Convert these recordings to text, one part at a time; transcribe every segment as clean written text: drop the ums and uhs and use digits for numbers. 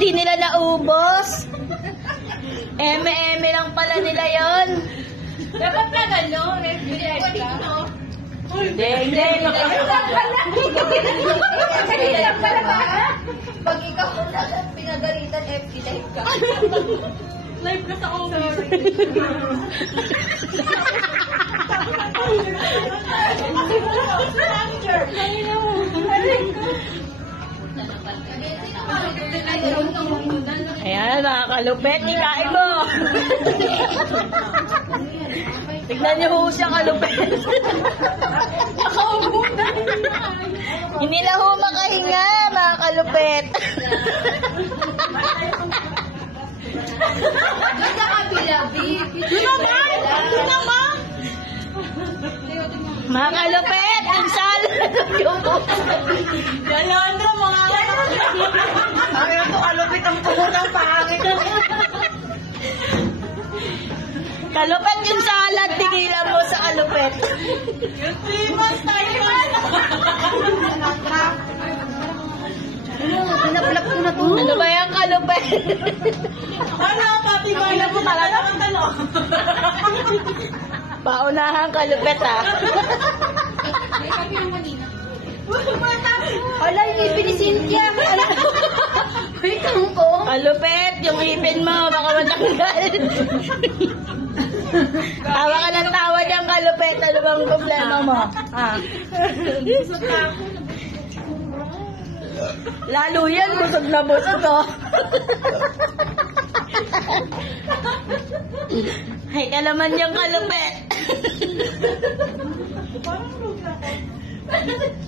di nila naubos. Eme-eme lang pala nila yon. Dapat na gano'n, refrigerator ka. Hindi, hindi. Pag ikaw pinagalitan, FB live ka. Live ka sa office. Ayan, nakakalupit. Ikain mo. Tignan niyo ho siya kalupit. Hindi na ho makahinga, mga kalupit. Doon sa kabila, babe. Doon naman. Mga kalupit, yung salad. Galandra, mga Ayaw to kalupit ang pumunang pangit. Kalupit yung salad, tigilan mo sa kalupit. Yung 3 months tayo. Pinaplap ko na to. Ano ba yung kalupit? Ano, pati ba na po talaga ang tanong? Paunahang kalupit, ha? Wala, yung ipin ni Cynthia. Wait lang po. Kalupit, yung ipin mo, baka matanggal. Tawa ka ng tawa dyan, kalupit. Ano bang problema mo? Ha? Lalo yan, busog na busog, oh. Ay, kalaman yung kalupit.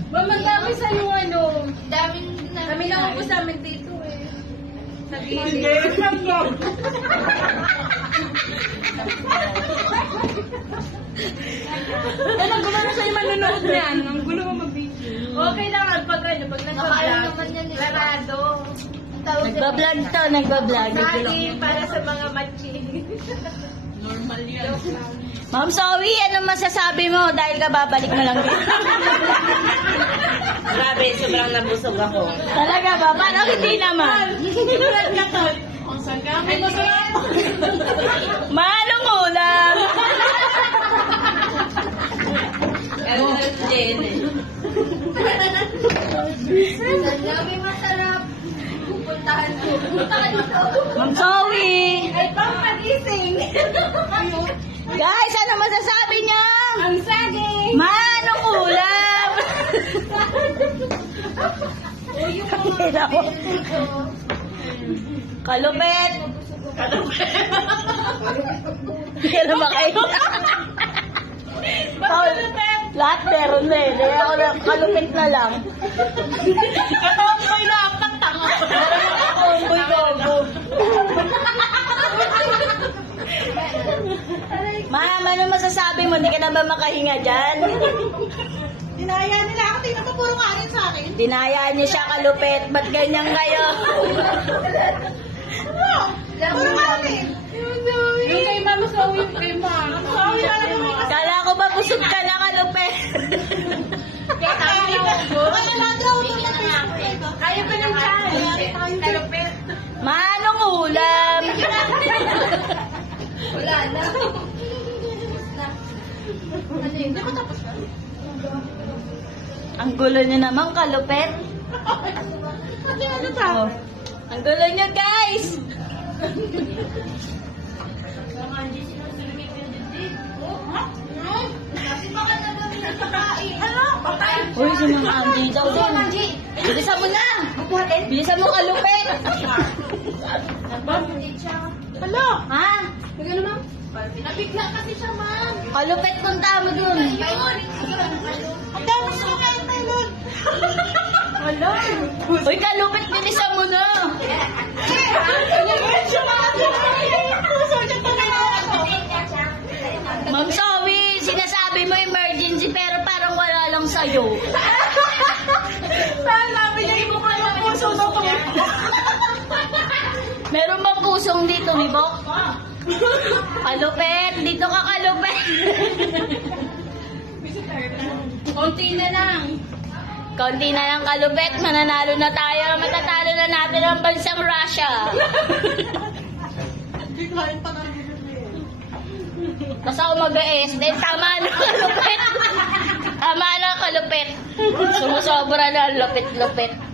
Mamagami sa yung ano. Daming kami lang po sa amin dito eh. Nag-iigay. Ano, gumano sa'yo manunood niyan? Ang gulo mo mag-video. Okay lang, pag nag-vlog, larado. Nagbablog to, nagbablog. Sagi para sa mga machi. Normal yan. Ma'am Zoe, ano masasabi mo dahil ka babalik mo lang dito? Grabe, sobrang nabusog ako. Talaga ba? Parang hindi naman. Tulad na to. Ang sagami mo sa Manong ulam. Ano na din eh. Dami masarap. Pupuntahan ko. Punta ka dito. Ma'am Zoe. Ay, pampagising. Guys, ano masasabi niyo? Ang saging. Manong ulam. O yung mga dito. Kalupit. Hindi ka na makain. Lahat meron na eh. Kaya ako na, kalupit na lang. Katomboy na ang tanga. Komboy kombo. Ma'am, ano masasabi mo? Hindi ka na ba makahinga dyan? Dinaya nila ako. Tingnan mo puro kanin sa akin. Dinayaan niyo siya kalupit. Ba't ganyan kayo? Puro kanin. Yung kay Mama Zoe, kay Mama. Zoe na lang mo. Kala ko ba busog ka na kalupit? Kaya tayo na ako. Kaya pa ng kanin. Kalupit. Manong ulam. Wala na. Hindi ko tapos na. Ang gulo niyo naman, kalupit. Ano ta? Oh. Ang gulo niyo, guys. Kasi baka nagawin na sa kain. Ano? Patay. Uy, si Mang Angie daw din. Bilisan mo na. Bilisan mo, kalupit. Hello? Ha? Magano ma'am? Nabigla kasi siya ma'am. Kalupit punta mo dun. Ang dami sa mga doon. Hello? Uy, kalupit, bilisan mo na. Ma'am Zoe, sinasabi mo emergency pero parang wala lang sa'yo. Sabi niya, ibo ko yung puso daw ko. Meron bang pusong dito, ni Bok? Kalupit, dito ka kalupit. Konti na lang. Konti na lang kalupit, mananalo na tayo. Matatalo na natin ng bansang Russia. Basta ako mag-AS, then tama na kalupit. Tama na kalupit. Sumusobra na lupit-lupit.